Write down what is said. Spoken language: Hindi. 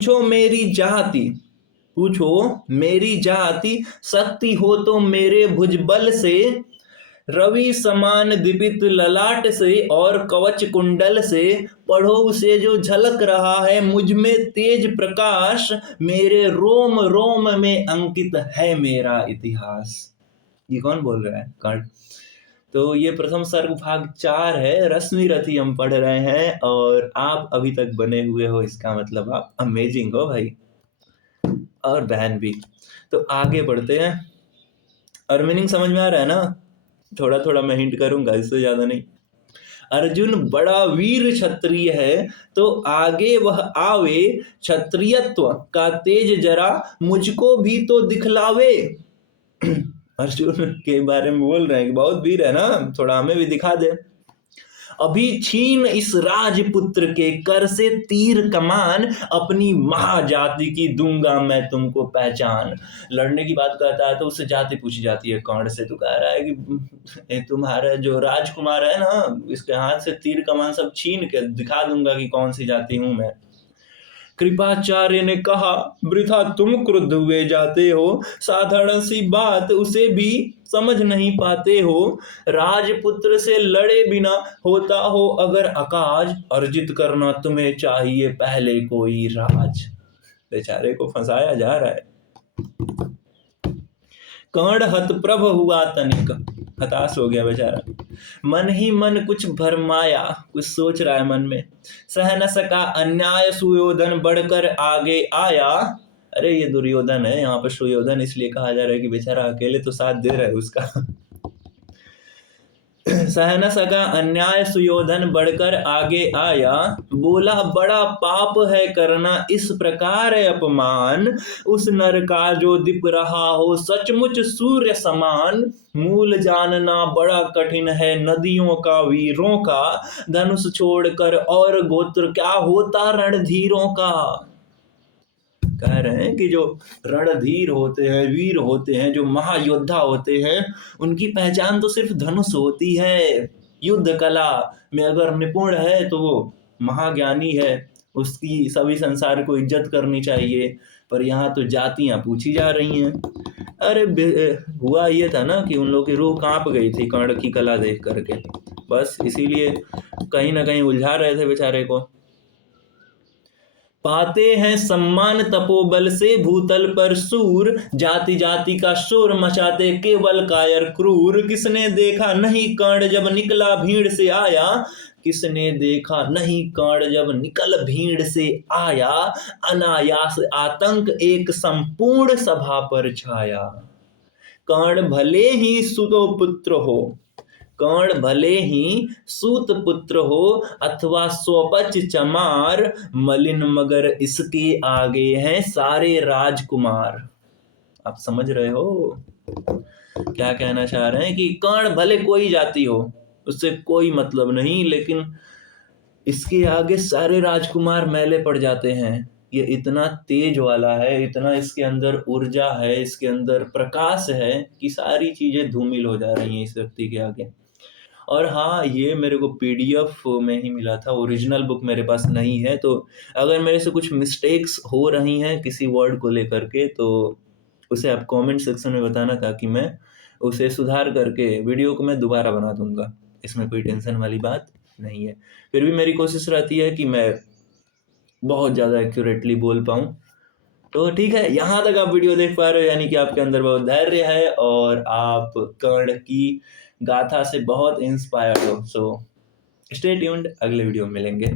पूछो मेरी जाति, पूछो मेरी जाति, शक्ति हो तो मेरे भुजबल से, रवि समान दीपित ललाट से और कवच कुंडल से, पढ़ो उसे जो झलक रहा है मुझ में तेज प्रकाश, मेरे रोम रोम में अंकित है मेरा इतिहास। ये कौन बोल रहा है? कर्ण। तो ये प्रथम सर्ग भाग 4 है, रश्मि रथी हम पढ़ रहे हैं और आप अभी तक बने हुए हो, इसका मतलब आप अमेजिंग हो भाई, और बहन भी। तो आगे बढ़ते हैं। और मीनिंग समझ में आ रहा है ना? थोड़ा थोड़ा मैं हिंट करूंगा, इससे ज्यादा नहीं। अर्जुन बड़ा वीर क्षत्रिय है, तो आगे वह आवे, क्षत्रियत्व का तेज जरा मुझको भी तो दिखलावे। अर्जुन के बारे में बोल रहे हैं कि बहुत वीर है ना, थोड़ा हमें भी दिखा दे। अभी छीन इस राजपुत्र के कर से तीर कमान, अपनी महाजाति की दूंगा मैं तुमको पहचान। लड़ने की बात करता है तो उससे जाति पूछी जाती है कर्ण से। तो कह रहा है कि तुम्हारा जो राजकुमार है ना, इसके हाथ से तीर कमान सब छीन के दिखा दूंगा कि कौन सी जाति हूं मैं। कृपाचार्य ने कहा, वृथा तुम क्रुद्ध हुए जाते हो, साधारण सी बात उसे भी समझ नहीं पाते हो। राजपुत्र से लड़े बिना होता हो अगर अकाज, अर्जित करना तुम्हें चाहिए पहले कोई राज। बेचारे को फंसाया जा रहा है। कर्ण हतप्रभ हुआ तनिक, हताश हो गया बेचारा, मन ही मन कुछ भरमाया, कुछ सोच रहा है मन में। सह न सका अन्याय, सुयोधन बढ़कर आगे आया। अरे ये दुर्योधन है, यहाँ पर सुयोधन इसलिए कहा जा रहा है कि बेचारा अकेले तो साथ दे रहा है उसका। सह न सका अन्याय, सुयोधन बढ़कर आगे आया, बोला बड़ा पाप है करना इस प्रकार अपमान, उस नर का जो दिप रहा हो सचमुच सूर्य समान। मूल जानना बड़ा कठिन है नदियों का वीरों का, धनुष छोड़कर और गोत्र क्या होता रणधीरों का। कह रहे हैं कि जो रणधीर होते हैं, वीर होते हैं, जो महायोद्धा होते हैं, उनकी पहचान तो सिर्फ धनुष होती है। युद्ध कला में अगर निपुण है तो वो महाज्ञानी है, उसकी सभी संसार को इज्जत करनी चाहिए। पर यहाँ तो जातियां पूछी जा रही हैं। अरे हुआ ये था ना कि उन लोगों की रूह कांप गई थी कर्ण की कला देख करके, बस इसीलिए कहीं ना कहीं उलझा रहे थे बेचारे को। पाते हैं सम्मान तपोबल से भूतल पर सूर, जाति जाति का शोर मचाते केवल कायर क्रूर। किसने देखा नहीं कर्ण जब निकला भीड़ से आया, किसने देखा नहीं कर्ण जब निकल भीड़ से आया। अनायास आतंक एक संपूर्ण सभा पर छाया। कर्ण भले ही सुतोपुत्र हो, कर्ण भले ही सूत पुत्र हो, अथवा स्वपच चमार, मलिन मगर इसके आगे हैं सारे राजकुमार। आप समझ रहे हो क्या कहना चाह रहे हैं? कि कर्ण भले कोई जाति हो, उससे कोई मतलब नहीं, लेकिन इसके आगे सारे राजकुमार मैले पड़ जाते हैं। ये इतना तेज वाला है, इतना इसके अंदर ऊर्जा है, इसके अंदर प्रकाश है कि सारी चीजें धूमिल हो जा रही हैं इस व्यक्ति के आगे। और हाँ, ये मेरे को पीडीएफ में ही मिला था, ओरिजिनल बुक मेरे पास नहीं है। तो अगर मेरे से कुछ मिस्टेक्स हो रही हैं किसी वर्ड को लेकर के, तो उसे आप कमेंट सेक्शन में बताना, ताकि मैं उसे सुधार करके वीडियो को मैं दोबारा बना दूंगा। इसमें कोई टेंशन वाली बात नहीं है। फिर भी मेरी कोशिश रहती है कि मैं बहुत ज़्यादा एक्यूरेटली बोल पाऊँ। तो ठीक है, यहाँ तक आप वीडियो देख पा रहे हो, यानी कि आपके अंदर बहुत धैर्य है और आप कर्ण की गाथा से बहुत इंस्पायर्ड हो। सो स्टे ट्यून्ड, अगले वीडियो में मिलेंगे।